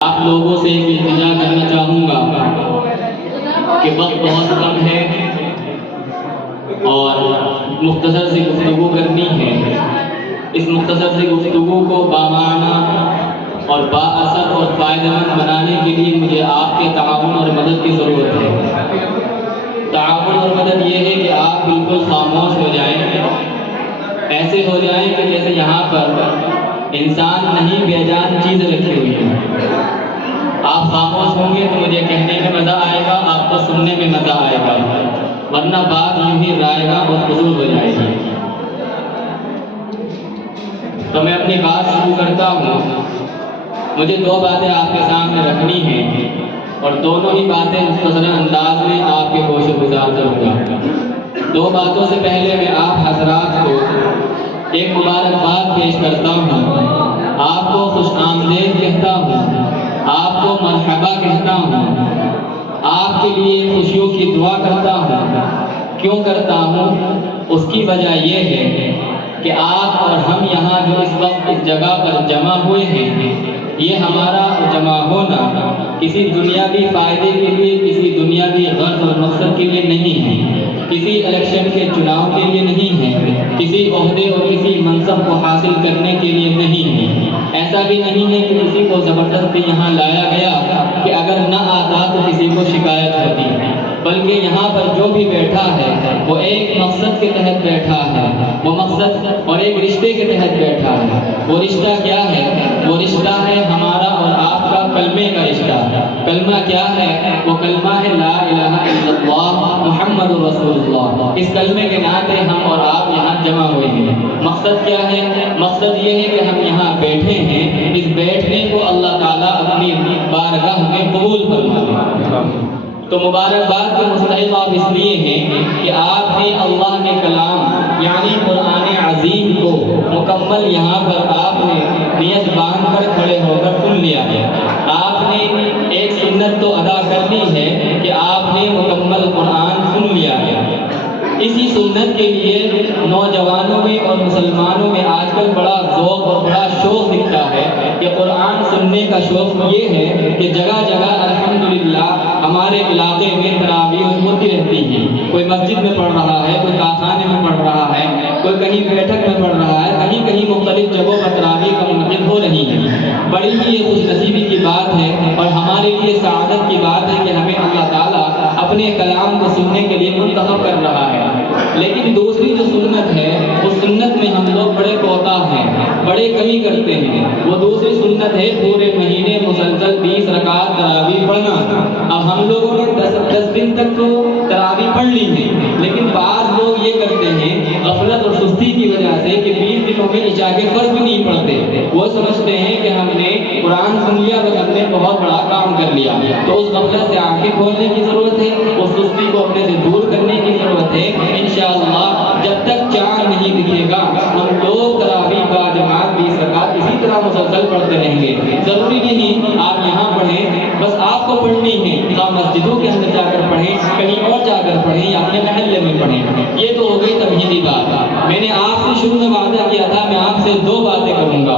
آپ لوگوں سے ایک التجا کرنا چاہوں گا کہ وقت بہت کم ہے اور مختصر سی گفتگو کرنی ہے۔ اس مختصر سی گفتگو کو بامعنی اور با اثر اور فائدہ مند بنانے کے لیے مجھے آپ کے تعاون اور مدد کی ضرورت ہے۔ تعاون اور مدد یہ ہے کہ آپ بالکل خاموش ہو جائیں، ایسے ہو جائیں کہ جیسے یہاں پر انسان نہیں بے جان چیز رکھی ہوئی ہے۔ آپ خاموش ہوں گے تو مجھے کہنے میں مزہ آئے گا، آپ کو سننے میں مزہ آئے گا، ورنہ بات یوں ہی رائے گا اور فضول ہو جائے گی۔ تو میں اپنی بات شروع کرتا ہوں۔ مجھے دو باتیں آپ کے سامنے رکھنی ہیں اور دونوں ہی باتیں مختصر انداز میں آپ کے گوش گزار کروں گا۔ دو باتوں سے پہلے میں آپ حضرات کو ایک مبارکباد پیش کرتا ہوں، آپ کو خوش آمدید کہتا ہوں، آپ کو مرحبا کہتا ہوں، آپ کے لیے خوشیوں کی دعا کرتا ہوں۔ کیوں کرتا ہوں؟ اس کی وجہ یہ ہے کہ آپ اور ہم یہاں جو اس وقت اس جگہ پر جمع ہوئے ہیں، یہ ہمارا جمع ہونا کسی دنیاوی فائدے کے لیے، کسی دنیاوی غرض اور مقصد کے لیے نہیں ہے، کسی الیکشن کے چناؤ کے لیے نہیں ہے، کسی عہدے اور کسی منصب کو حاصل کرنے کے لیے نہیں ہے۔ ایسا بھی نہیں ہے کہ کسی کو زبردستی یہاں لایا گیا کہ اگر نہ آتا تو کسی کو شکایت ہوتی، بلکہ یہاں پر جو بھی بیٹھا ہے وہ ایک مقصد کے تحت بیٹھا ہے، وہ مقصد اور ایک رشتے کے تحت بیٹھا ہے۔ وہ رشتہ کیا ہے؟ وہ رشتہ ہے ہمارا اور آپ کا کلمے کا رشتہ۔ کلمہ کیا ہے؟ وہ کلمہ ہے لا الہ الا اللہ محمد رسول اللہ۔ اس کلمے کے ناطے ہم اور آپ یہاں جمع ہوئے ہیں۔ مقصد کیا ہے؟ مقصد یہ ہے کہ ہم یہاں بیٹھے ہیں، اس بیٹھنے کو اللہ تعالیٰ اپنی بارگاہ میں قبول فرمائے۔ تو مبارکباد کے مستحق آپ اس لیے ہیں کہ آپ نے اللہ کے کلام یعنی قرآن عظیم کو مکمل یہاں پر آپ نے نیت باندھ کر کھڑے ہو کر سن لیا ہے۔ آپ نے ایک سنت تو ادا کر لی ہے کہ آپ نے مکمل قرآن سن لیا ہے۔ اسی سنت کے لیے نوجوانوں میں اور مسلمانوں میں آج کل بڑا ذوق اور بڑا شوق دکھتا ہے کہ قرآن سننے کا شوق یہ ہے کہ جگہ جگہ الحمدللہ ہمارے علاقے میں تراویح ہوتی رہتی ہیں۔ کوئی مسجد میں پڑھ رہا ہے، کوئی کارخانے میں پڑھ رہا ہے، کوئی کہیں بیٹھک میں پڑھ رہا ہے، کہیں کہیں مختلف جگہوں پر تراویح کا منعقد ہو رہی ہے۔ بڑی ہی یہ خوش نصیبی کی بات ہے اور ہمارے لیے سعادت کی بات ہے کہ ہمیں اللہ تعالیٰ اپنے کلام کو سننے کے لیے منتخب کر رہا ہے۔ لیکن دوسری جو سنت ہے اس سنت میں ہم لوگ بڑے کوتاہ ہیں، بڑے کمی کرتے ہیں۔ وہ دوسری سنت ہے پورے مہینے مسلسل 20 رکعت تراویح پڑھنا۔ اب ہم لوگوں نے 10 دن تک تو تراویح پڑھ لی ہے، لیکن بعض لوگ یہ کرتے ہیں غفلت اور سستی کی وجہ سے کہ 20 دنوں میں عشاء کے فرض بھی نہیں پڑھتے۔ وہ سمجھتے ہیں کہ ہم نے قرآن سن لیا بس ہم نے بہت بڑا کام کر لیا۔ تو اس غفلت سے آنکھیں کھولنے کی ضرورت ہے، اس سستی کو اپنے سے دور کرنے کی ضرورت ہے۔ انشاءاللہ جب تک چاند نہیں دکھے گا ہم لوگ تراویح با جماعت 20 رکعت اسی طرح مسلسل پڑھتے رہیں گے۔ ضروری نہیں آپ یہاں پڑھیں، بس آپ کو پڑھنی ہے، آپ مسجدوں کے اندر جا کر پڑھیں، کہیں اور جا کر پڑھیں یا اپنے محلے میں پڑھیں۔ یہ تو ہو گئی تمہیدی بات۔ میں نے آپ سے شروع میں وعدہ کیا تھا میں آپ سے 2 باتیں کروں گا،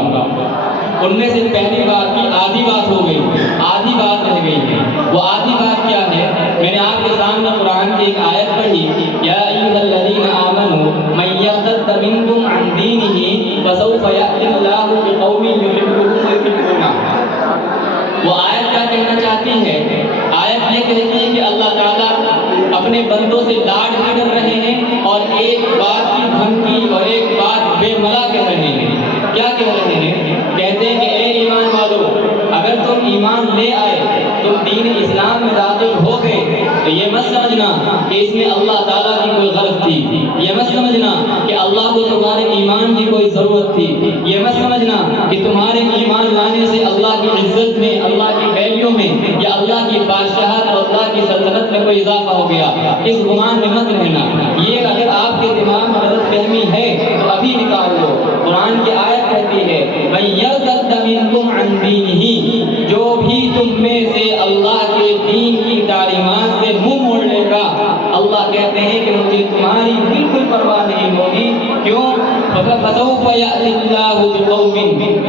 ان میں سے پہلی بات کی آدھی بات ہو گئی، آدھی بات رہ گئی ہے۔ وہ آدھی بات کیا ہے؟ میں نے آپ کے سامنے قرآن کی ایک آیت پڑھی، یا ایھا الذین آمنوا من یرتد منکم عن دینہ فسوف یأتی اللہ بقوم یحبهم ویحبونہ۔ وہ آیت کیا کہنا چاہتی ہے؟ آیت یہ کہتی ہے کہ اللہ تعالیٰ اپنے بندوں سے لاڈ بھی کر رہے ہیں اور ایک بات کی دھمکی اور ایک بات بے ملا کہہ رہے ہیں۔ کیا کہہ رہے ہیں؟ کہتے ہیں کہ اے ایمان والو، اگر تم ایمان لے آئے، تم دین اسلام میں داخل ہو گئے تو یہ مت سمجھنا کہ اس میں اللہ تعالیٰ کی کوئی غرض تھی، یہ مت سمجھنا کہ اللہ کو تمہارے ایمان کی کوئی ضرورت تھی، یہ مت سمجھنا کہ تمہارے ایمان لانے سے اللہ کی عزت میں، اللہ کی ویلیو میں یا اللہ کی بادشاہت اور اللہ کی سلطنت میں کوئی اضافہ ہو گیا۔ اس گمان میں مت رہنا۔ یہ اگر آپ کے دماغ میں غلط فہمی ہے تو ابھی نکال لو۔ قرآن کی آیت کہتی ہے من یرتد منکم عن دینہ، جو بھی تم میں سے اللہ کے دین کی تعلیمات سے منہ موڑ لے گا، اللہ کہتے ہیں کہ مجھے تمہاری بالکل پرواہ نہیں ہوگی۔ کیوں؟ فسوف یأتی اللہ بقوم،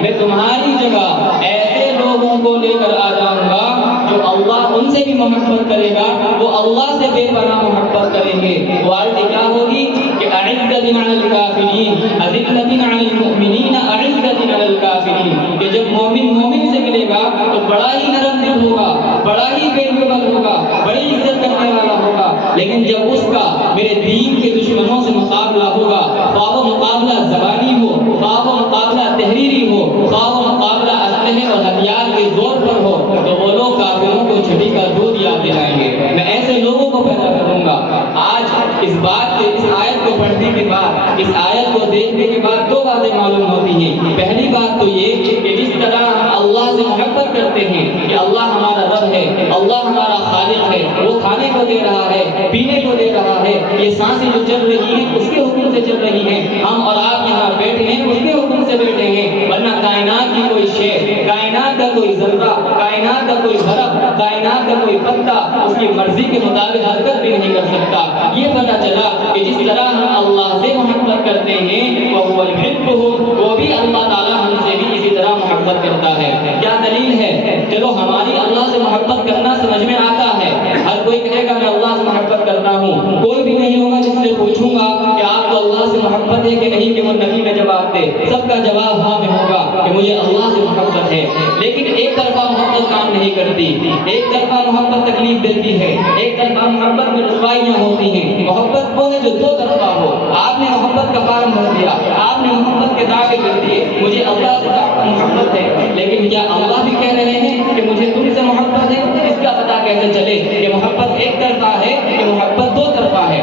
میں تمہاری جگہ ایسے لوگوں کو لے کر آ جاؤں گا جو اللہ ان سے بھی محبت کرے گا، وہ اللہ سے بے پناہ محبت کریں گے۔ کوالٹی کیا ہوگی کہ اعزۃ علی الکافرین، اذلۃ علی المؤمنین، اعزۃ علی الکافرین، کہ جب مومن سے ملے گا تو بڑا ہی نرم دل ہوگا، بڑا ہی ویلیبل ہوگا، بڑی عزت کرنے والا ہوگا، لیکن جب اس کا میرے دین کے دشمنوں سے مقابلہ ہوگا، خواہ وہ مقابلہ زبانی ہو، خواہ وہ مقابلہ تحریری ہو، خواہ وہ مقابلہ اسلحے اور ہتھیار کے زور پر ہو، تو وہ لوگ کافروں کو چھڑی کا دودھ یاد دلائیں گے۔ میں ایسے لوگوں کو پیدا کروں گا۔ آج اس بات سے، اس آیت کو پڑھنے کے بعد، اس آیت کو دیکھنے کے بعد دو باتیں معلوم ہوتی ہیں۔ پہلی بات تو یہ کہ جس طرح ہم اللہ سے محبت کرتے ہیں کہ اللہ ہمارا رب ہے، اللہ ہمارا خالق ہے، وہ کھانے کو دے رہا ہے، پینے کو دے رہا ہے، یہ سانسیں جو چل رہی ہیں اس کے حکم سے چل رہی ہیں، ہم اور آپ یہاں بیٹھے ہیں اس کے حکم سے بیٹھے ہیں، ورنہ کائنات کی کوئی شے، کائنات کا کوئی ذرہ، کائنات کا کوئی حرف، کائنات کا کوئی پتا اس کی مرضی کے مطابق حرکت بھی نہیں کر سکتا۔ یہ پتہ چلا کہ جس طرح ہم اللہ سے محبت کرتے ہیں وہ بھی اللہ تعالیٰ ہم سے بھی اسی طرح محبت کرتا ہے۔ کیا دلیل ہے؟ چلو ہماری اللہ سے محبت کرنا سمجھ میں آتا ہے، ہر کوئی کہے گا میں اللہ سے محبت کرتا ہوں، کوئی بھی نہیں ہوگا جس سے پوچھوں گا کہ آپ کو اللہ سے محبت ہے کہ نہیں کہ وہ نبی میں جواب دے، سب کا جواب ہاں میں ہوگا کہ مجھے اللہ سے محبت ہے۔ لیکن ایک طرفہ محبت کام نہیں کرتی، ایک طرفہ محبت تکلیف دیتی ہے، ایک طرفہ محبت میں رسوائیاں ہوتی ہیں۔ محبت وہ ہے جو دو طرفہ ہو۔ آپ نے محبت کا فارم بھر دیا، آپ نے محبت کے دعوے کر دیے مجھے اللہ سے محبت ہے، لیکن کیا اللہ بھی کہہ رہے ہیں کہ مجھے تم سے محبت ہے؟ اس کا پتہ کیسے چلے کہ محبت ایک طرفہ ہے کہ محبت دو طرفہ ہے؟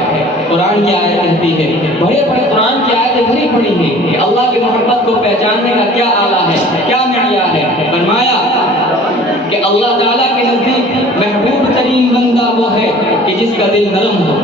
قرآن کی آیت کہتی ہے، بڑے بڑے قرآن کی آیتیں بڑی بڑی ہیں کہ اللہ کی محبت کو پہچاننے کا کیا آلہ ہے، کیا معیار ہے۔ فرمایا کہ اللہ تعالیٰ کے نزدیک محبوب ترین بندہ وہ ہے کہ جس کا دل نرم ہو،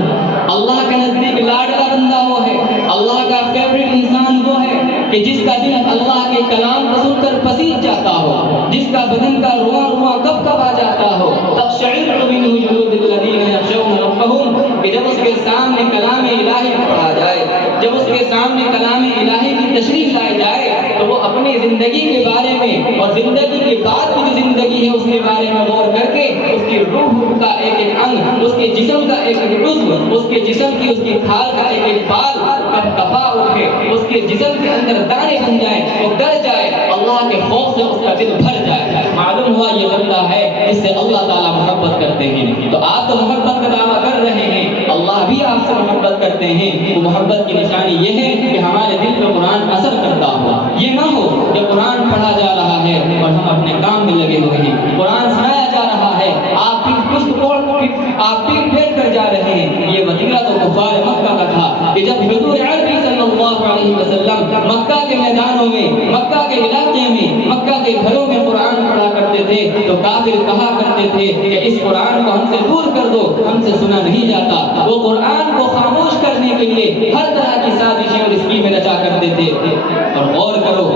اللہ کے نزدیک لاڈلا بندہ وہ ہے، اللہ کا فیوریٹ انسان وہ ہے کہ جس کا دل اللہ کے کلام کو سن کر پسیج جاتا ہو، جس کا بدن کا رواں رواں کب کب آ جاتا ہو، تقشعر منه جلود الذین یخشون ربهم، کہ جب اس کے سامنے کلام الہی پڑھا جائے، جب اس کے سامنے کلام الہی کی تشریح لائی جائے تو وہ اپنی زندگی کے بارے میں اور زندگی کے بعد کی جو زندگی ہے اس کے بارے میں غور کر کے اس کی روح کا ایک ایک انگ، اس کے جسم کا ایک ایک عضو، اس کے جسم کی، اس کی کھال کا ایک ایک بال کب کپا اٹھے، اس کے جسم کے اندر دانے بن جائیں، وہ ڈر جائے، اللہ کے خوف سے اس کا دل بھر جائے۔ معلوم ہوا یہ بندہ ہے جس سے اللہ تعالیٰ محبت کرتے ہیں۔ تو آپ تو محبت کا دعویٰ کر رہے ہیں، اللہ بھی آپ سے محبت کرتے ہیں۔ وہ محبت کی نشانی یہ ہے کہ ہمارے دل پر قرآن اثر کرتا ہو، یہ نہ ہو کہ قرآن پڑھا جا رہا ہے اور ہم اپنے کام میں لگے ہوئے ہیں، قرآن سنایا جا رہا ہے، آپ پیٹ پھیر کر جا رہے ہیں۔ یہ وتیرہ تو کفار مکہ کا تھا کہ جب حضور عربی صلی اللہ علیہ وسلم مکہ کے میدانوں میں، مکہ کے علاقے میں، مکہ کے گھروں میں قرآن پڑھا کرتے تھے تو کافر کہا کرتے تھے کہ اس قرآن کو ہم سے دور کر دو، ہم سے سنا نہیں جاتا۔ وہ قرآن کو خاموش کرنے کے لیے ہر طرح کی سازشیں اور اسکیمیں رچا کرتے تھے۔ اور غور کرو،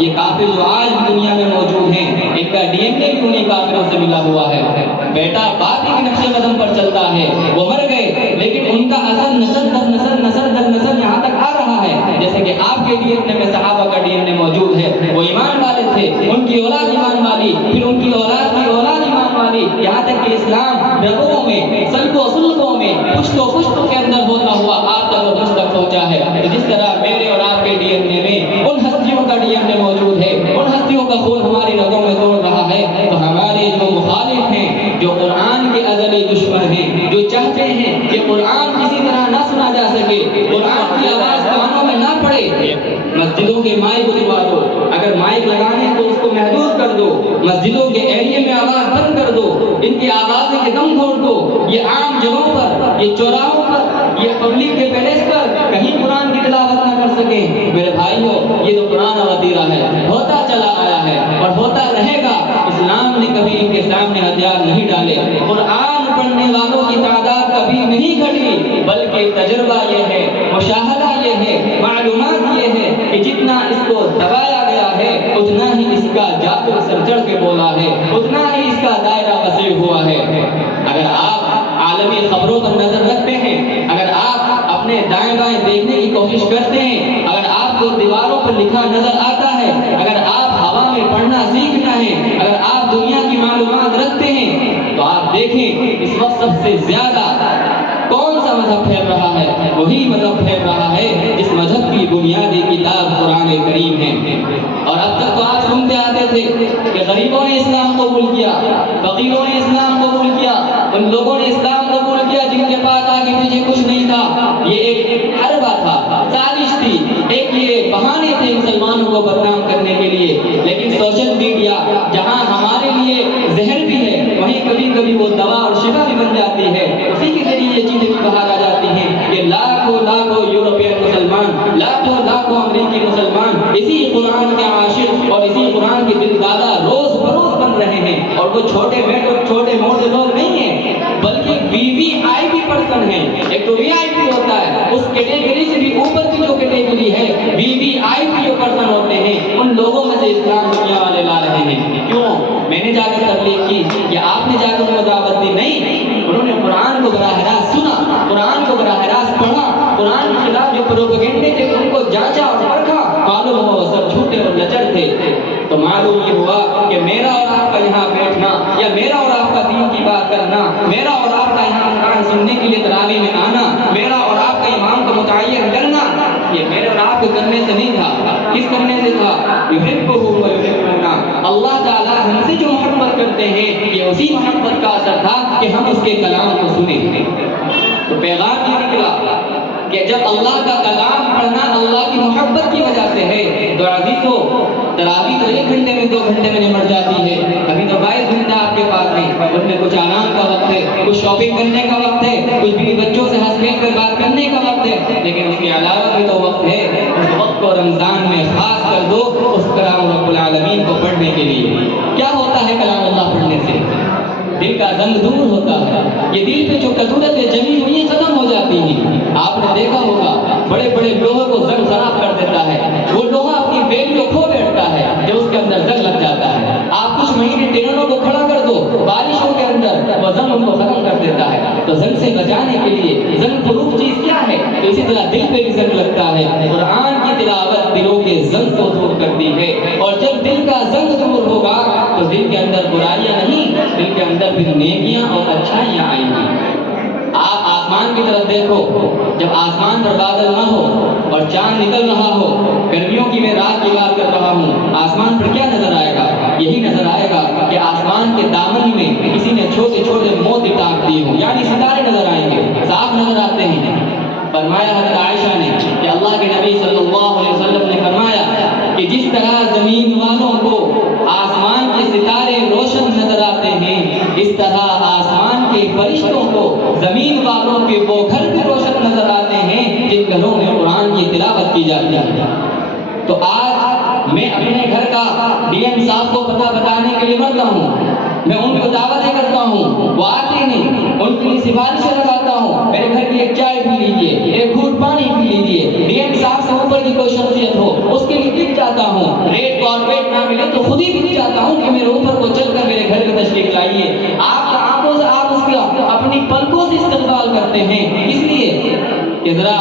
یہ کافر جو آج بھی دنیا میں موجود ہیں، ان کا ڈی این اے بھی انہیں کافروں سے ملا ہوا ہے۔ بیٹا باپ ہی کے نقش قدم پر چلتا ہے، وہ مر گئے لیکن ان کا اثر نسل در نسل، نسل در نسل یہاں تک آ رہا ہے۔ جیسے کہ آپ کے ڈی این اے میں صحابہ کا ڈی این اے موجود ہے، وہ ایمان والے تھے، ان کی اولاد ایمان والی، پھر ان کی اولاد کی اولاد ایمان والی، یہاں تک کہ اسلام رگوں میں، سلکوں سلکوں میں، پشتوں پشتوں کے اندر ہوتا ہوا آپ تک وہ مجھ تک پہنچا ہے۔ تو جس طرح میرے اور آپ کے ڈی این اے میں ان ہستیوں کا ڈی این اے موجود ہے، ان ہستیوں کا خون ہماری رگوں میں دوڑ رہا ہے، تو ہمارے جو مخالف ہیں، جو قرآن کے ازلی دشمن ہیں، جو چاہتے ہیں کہ قرآن کسی طرح نہ سنا جا سکے، قرآن کی آواز کانوں میں نہ پڑے، مسجدوں کے مائک کو دبا دو، اگر مائک لگانے تو اس کو محدود کر دو، مسجدوں کے ایریے میں آواز بند کر دو، ان کی آوازیں کے دم توڑ دو، یہ عام جگہوں پر، یہ چوراہوں پر، یہ پبلک کے پیلیس پر کہیں قرآن کی تلاوت نہ کر سکیں۔ میرے بھائیو، یہ تو قرآن وتیرہ ہے، ہوتا چلا آیا ہے اور ہوتا رہے گا۔ اسلام نے کبھی ان کے سامنے ہتھیار نہیں ڈالے، قرآن پڑھنے والوں کی تعداد کبھی نہیں گھٹی، بلکہ تجربہ یہ ہے، مشاہدہ یہ ہے، معلومات یہ ہے کہ جتنا اس کو دبایا گیا ہے اتنا ہی اس کا جادو سر چڑھ کے بولا ہے، اتنا ہی اس کا دائرہ وسیع ہوا ہے۔ اگر آپ عالمی خبروں پر نظر رکھتے ہیں، اگر آپ اپنے دائیں بائیں دیکھنے کی کوشش کرتے ہیں، اگر آپ کو دیواروں پر لکھا نظر آتا ہے، اگر آپ ہوا میں پڑھنا سیکھنا ہے، اگر دیکھیں اس وقت سب سے زیادہ کون سا مذہب پھیل رہا ہے؟ وہی مذہب پھیل رہا ہے جس مذہب کی بنیادی کتاب قرآن کریم ہے۔ اور اب تک تو آپ سنتے آتے تھے کہ غریبوں نے اسلام قبول کیا، فقیروں نے اسلام قبول کیا، ان لوگوں نے اسلام قبول کیا جن کے پاس آگے پیچھے کچھ نہیں تھا۔ یہ ایک حربہ تھا، سازش تھی، ایک یہ بہانے تھے مسلمانوں کو بدنام کرنے کے لیے۔ لیکن سوشل میڈیا جہاں ہمارے لیے زہر بھی ہے، وہیں کبھی کبھی وہ دوا اور شفا بھی بن جاتی ہے۔ اسی کے ذریعے یہ چیزیں بھی باہر آ جاتی ہیں کہ لاکھوں لاکھوں یورپین مسلمان، لاکھوں لاکھوں امریکی مسلمان اسی قرآن کے عاشق اور اسی قرآن کے دلدادہ روز بروز بن رہے ہیں۔ اور وہ چھوٹے موٹے لوگ نہیں ہیں، بلکہ VVIP پرسن ہیں۔ ایک تو VIP ہوتا ہے، اس کیٹیگری سے بھی اوپر کی جو کیٹیگری ہے VVIP جو پرسن ہوتے ہیں، ان لوگوں میں سے اسلام دنیا والے لا رہے ہیں۔ کیوں؟ میں نے جا کر تبلیغ کی یا آپ نے جا کر دعوت دی؟ نہیں، انہوں نے قرآن کو براہ راست سنا، قرآن کو براہ راست پڑھا، قرآن کے خلاف جو پروپیگنڈے تھے ان کو جانچا اور پرکھا، معلوم ہوا وہ سب جھوٹے اور لچر تھے۔ تو معلوم یہ ہوا کہ میرا اور آپ کا یہاں بیٹھنا یا میرا اور آپ کا دین کی بات کرنا، میرا اور آپ کا یہاں قرآن سننے کے لیے تراویح میں آنا، میرا اور آپ کا امام کو متعین کرنا، یہ میرے اور آپ کے کرنے سے نہیں تھا۔ کس کرنے سے تھا؟ یحبہ و یحبنا، اللہ تعالیٰ ہم سے جو محبت کرتے ہیں یہ اسی محبت کا اثر تھا کہ ہم اس کے کلام کو سنیں۔ تو پیغام یہ نکلا کہ جب اللہ کا کلام پڑھنا اللہ کی محبت کی وجہ سے ہے تو عزیزو، تراویح تو 1 گھنٹے میں 2 گھنٹے میں نمٹ جاتی ہے، ابھی تو 22 گھنٹہ آپ کے پاس ہے۔ ان میں کچھ آرام کا وقت ہے، کچھ شاپنگ کرنے کا وقت ہے، کچھ بیوی بچوں سے ہنس کھیل کر بات کرنے کا وقت ہے، لیکن اس کے علاوہ بھی تو وقت ہے۔ اس وقت کو رمضان میں خاص کر دو اس کلام رب العالمین کو پڑھنے کے لیے۔ کیا ہوتا ہے کلام اللہ پڑھنے سے؟ دل کا زنگ دور ہوتا ہے، یہ دل پہ جو کدورتیں جمی ہوئی ختم ہو جاتی ہیں۔ آپ نے دیکھا ہوگا بڑے بڑے لوہوں کو زنگ خراب کر دیتا ہے، وہ لوہا اپنی ویلیو کھو بیٹھتا ہے جب اس کے اندر زنگ لگ جاتا ہے۔ آپ کچھ مہینے ٹینوں کو کھڑا کر دو بارشوں کے اندر، وہ زنگ ان کو ختم کر دیتا ہے۔ تو زنگ سے بچانے کے لیے زنگ پروف چیز کیا ہے؟ تو اسی طرح دل پہ بھی زنگ لگتا ہے۔ قرآن کی تلاوت دلوں کے زنگ کو دور کرتی ہے، اور جب دل کا زنگ دور ہوگا تو دل کے اندر برائیاں نہیں، دل کے اندر پھر نیکیاں اور اچھائیاں آئیں گی۔ آپ آسمان کی طرف دیکھو، جب آسمان پر بادل نہ ہو اور چاند نکل رہا ہو، گرمیوں کی میں رات کی بات کر رہا ہوں، آسمان پر کیا نظر آئے گا؟ یہی نظر آئے گا کہ آسمان کے دامن میں کسی نے چھوٹے چھوٹے موتی ٹانک دیے ہوں، یعنی ستارے نظر آئیں گے، صاف نظر آتے ہیں۔ فرمایا حضرت عائشہ نے کہ اللہ کے نبی صلی اللہ علیہ وسلم نے فرمایا کہ جس طرح زمین والوں کو آسمان کے ستارے روشن نظر آتے ہیں، اس طرح آسمان کے فرشتوں کو زمین والوں کے وہ گھر بھی روشن نظر آتے ہیں جن گھروں میں قرآن کی تلاوت کی جاتی ہے۔ تو آج میں اپنے گھر کا DM صاحب کو پتہ بتانے کے لیے مرتا ہوں، میں ان کو دعوتیں کرتا ہوں، وہ آتے نہیں، ان کے لیے سفارشیں لگاتا ہوں، میرے گھر کی ایک چائے پی لیجیے، ایک گھونٹ پانی پی لیجیے۔ DM صاحب سے اوپر کی کوئی شخصیت ہو اس کے لیے دکھ جاتا ہوں، ریٹ کارپیٹ نہ ملے تو خود ہی دکھ جاتا ہوں کہ میرے اوپر کو چل کر میرے گھر میں تشریف لائیے۔ آپ کا آنکھوں سے آپ اس کا اپنی پلکوں سے استقبال کرتے ہیں، اس لیے کہ ذرا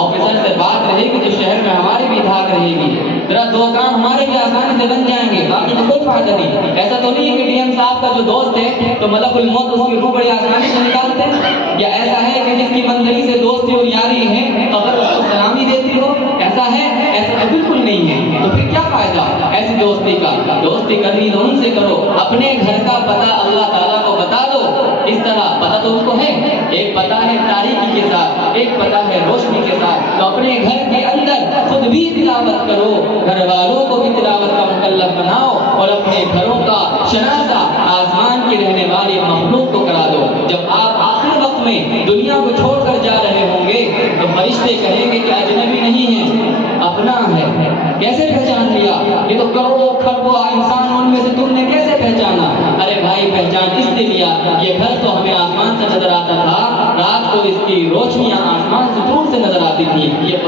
آفیسر سے بات رہے گی تو شہر میں ہماری بھی دھاک رہے گی، ذرا 2 کام ہمارے بھی آسانی سے بن جائیں گے، باقی تو کوئی فائدہ نہیں۔ ایسا تو نہیں ہے کہ DM صاحب کا جو دوست ہے تو ملک الموت اس کی روح بڑی آسانی سے نکالتے ہیں، یا ایسا ہے کہ جس کی بندگی سے دوستی اور یاری ہے قبر اس کو سلامی دیتی ہو، ایسا ہے؟ ایسا بالکل نہیں ہے۔ تو پھر کیا فائدہ ایسی دوستی کا؟ دوستی کرنی تو ان سے کرو، اپنے گھر کا پتہ اللہ تعالیٰ کو بتا دو۔ اس طرح پتہ تو ان کو ہے، ایک پتہ ہے تاریکی کے ساتھ، ایک پتہ ہے روشنی کے ساتھ، تو اپنے گھر کے اندر خود بھی تلاوت کرو، گھر والوں کو بھی تلاوت کا مکلف بناؤ، اور اپنے گھروں کا شناسہ آسمان کی رہنے والی مخلوق کو کرا دو۔ جب آپ آخر وقت میں دنیا کو چھوڑ کر جا رہے ہوں گے تو فرشتے کہیں گے کہ اجنبی نہیں ہے، اپنا ہے، کیسے پہچان لیا؟ یہ تو کروڑوں کھربوں انسان ان میں سے تم نے کیسے پہچانا؟ ارے بھائی پہچان اس نے لیا، یہ گھر تو ہمیں آسمان سے نظر آتا تھا، رات کو اس کی روشنیاں آسمان سے دور سے نظر آتی تھی، یہ